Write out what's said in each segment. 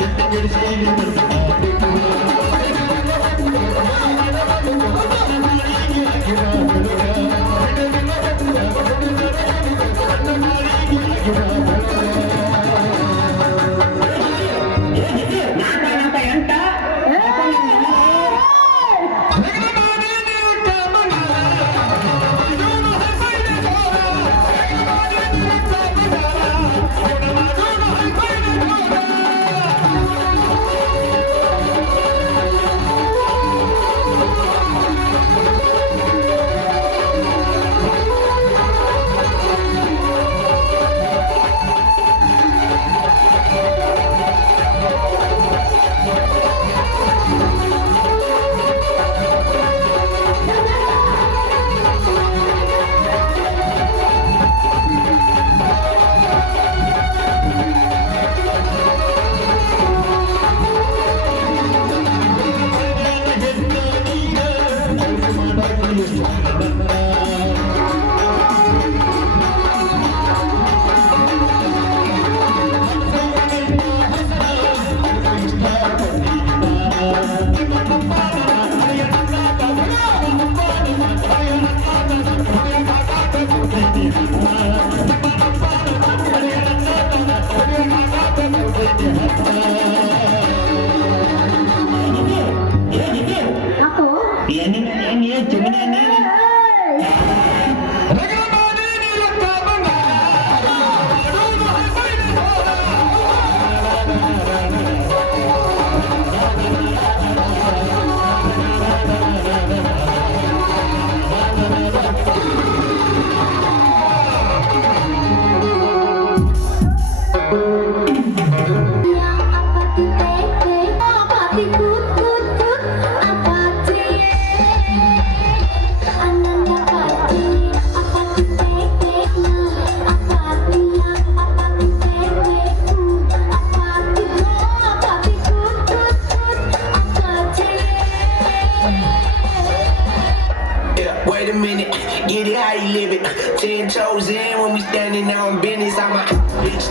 You're the Standing on business. I'm a bitch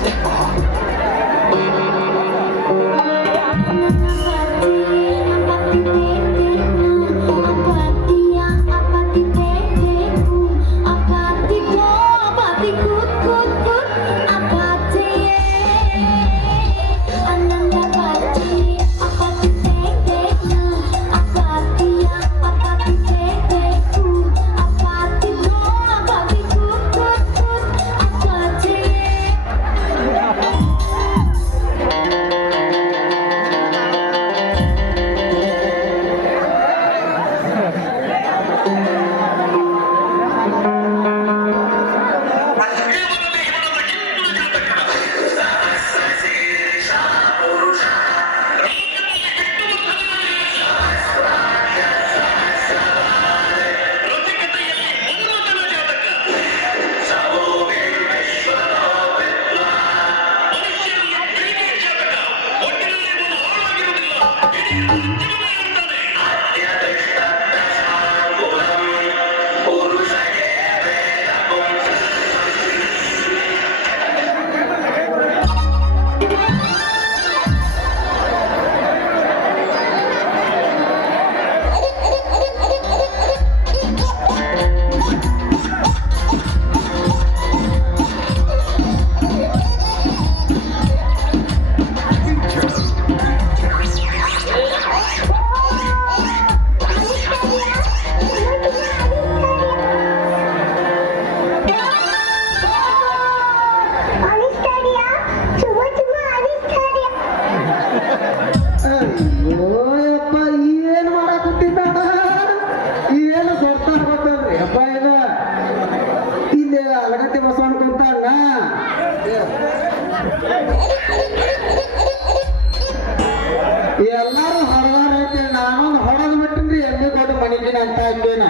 ಅಂತ ಇದ್ದೇನ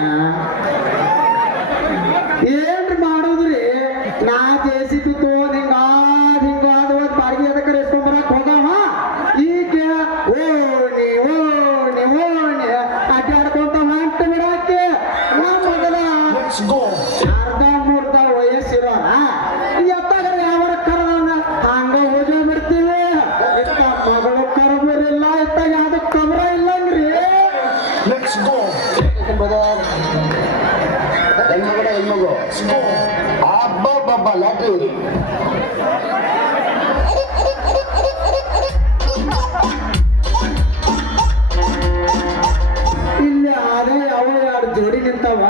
ಏನ್ರಿ ಮಾಡುದ್ರಿ? ನಾ ಜೇಸಿದ್ದು ತೋ ನಿಂಗ ಹಿಂಗಾದ ಬಾಡಿಗೆ ಅದಕ್ಕೆ ಎಸ್ಕೊಂಡ್ ಬರಕ್ ಹೋಗವ ಈಗ ಓಣಿ ಓಣಿ ಓಣಿ ಆಡ್ಕೊಂತ ಹೊಂಟ ಬಿಡಕ್ಕೆ ನಮ್ಮ ಮಗದ ಜೋಡಿ ನಿಂತಾವ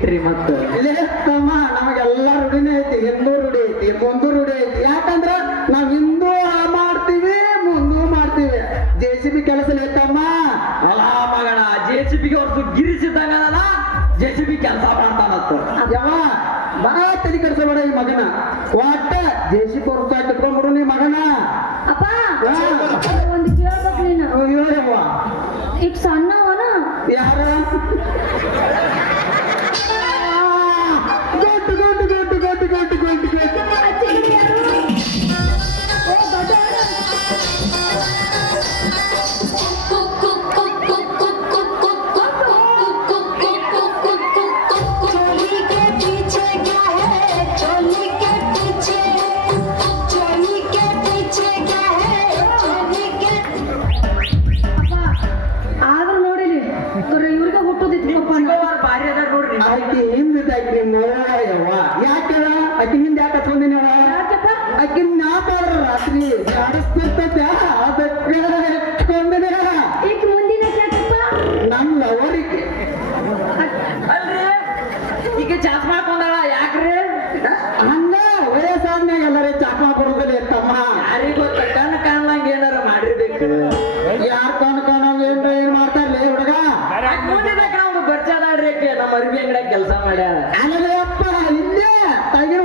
ಬಿಟ್ರಿ ಮತ್ತು. ತಮ್ಮ ನಮಗೆಲ್ಲ ರೂಢಿನೇ ಐತಿ ಹಿಂದೂ ರೂಢಿ ಐತಿ ಮುಂದೂ ರೂಢಿ ಐತಿ. ಯಾಕಂದ್ರ ನಾವ್ ಹಿಂದೂ ಆ ಮಾಡ್ತೀವಿ ಮುಂದೂ ಮಾಡ್ತೀವಿ. ಜೆ ಸಿ ಬಿ ಕೆಲಸ ಐತಮ್ಮ ಅಲ್ಲ ಮಗಣ ಜೆ ಸಿ ಬಿಗೆ ಅವ್ರದ್ದು ಗಿರಿಸಿದಂಗಲ್ಲ ಜೆ ಸಿ ಬಿ ಕೆಲಸ ಮಾಡ್ತಾನತ್ತು ಯಾವ ಬಹಳ ತಲೆ ಕಡಿಸಬೇಡ ಈ ಮಗನ. ಒಟ್ಟ ಜೆ ಸಿ ಬಿ ಅವ್ರದ್ದು ಹಾಕಿಟ್ಕೊಂಡ್ಬಿಡು ನೀ ಮಗನ. ಅಪ್ಪ ಒಂದು ಕೇಳ್ಬೇಕು ನೀನು. ಯಾರ? ಅಕ್ಕಿ ಹಿಂದ್ ಬಿದ್ದಾಕಿ ನವ್ವ ಯಾಕಳ ಅಕ್ಕಿ ಹಿಂದೆ ಯಾಕೆ ಹತ್ಕೊಂಡಿನ ಅಕ್ಕಿ ನಾ ರಾತ್ರಿ ಜಾಡಿಸ್ತಿರ್ತೈತೆ ಅರ್ಬಿ ಅಂಗಡಿಯಾಗ ಕೆಲಸ ಮಾಡ್ಯಾರ ಅಲ್ಲಪ್ಪ ಇಲ್ಲೇ ತಗಿನ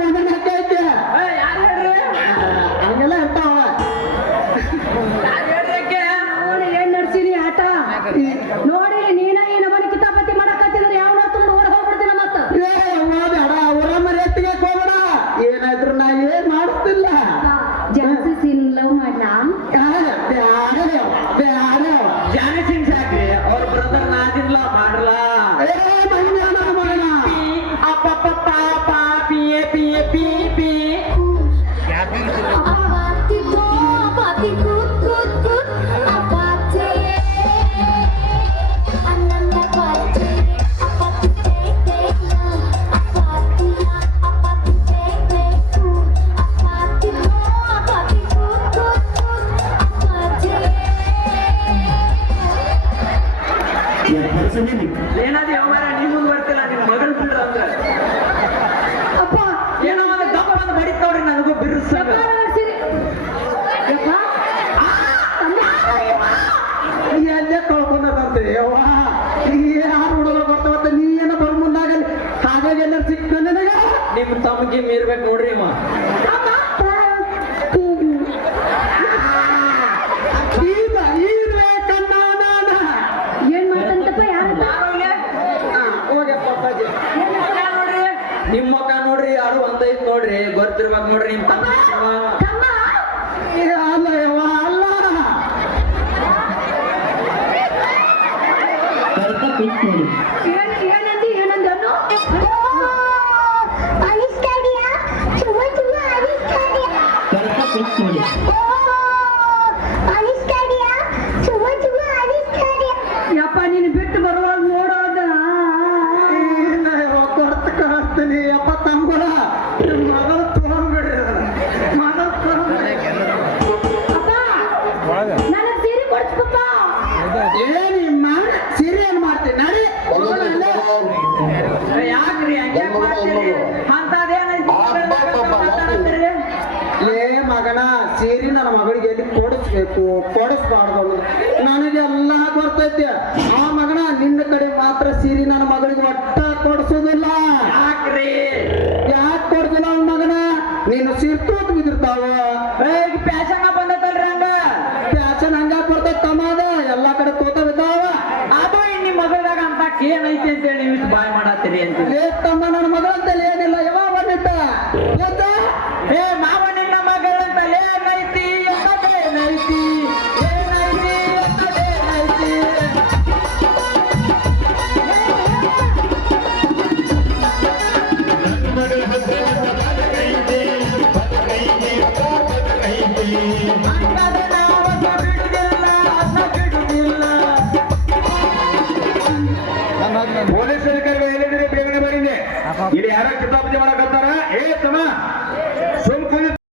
ಏನಾದ್ರು ಯಾವ ನೀ ಮುಂದೆ ಬರ್ತಿಲ್ಲ ನಿನ್ ಅಂದ್ರೆ ಅಪ್ಪ ಏನೋ ಒಂದು ದಪ್ಪ ಅಂತ ಬಡಿತ್ ನೋಡ್ರಿ ನನಗೂ ಯವ್ವ. ಯಾರು ಹುಡುಗ ಬರ್ತಾವತ್ತ ನೀ ಏನೋ ಬರ್ ಮುಂದಾಗಲಿ? ಹಾಗಾಗಿ ಎಲ್ಲರೂ ಸಿಕ್ತ ನನಗ? ನಿಮ್ ತಮ್ಗೆ ಮೀರ್ಬೇಕು ನೋಡ್ರಿ ಅಮ್ಮ ಕೊಡಿಸ್ಬೇಕು ಕೊಡಿಸ್ಬಾರ್ದು ನನಗೆಲ್ಲ ಬರ್ತೈತೆ ಆ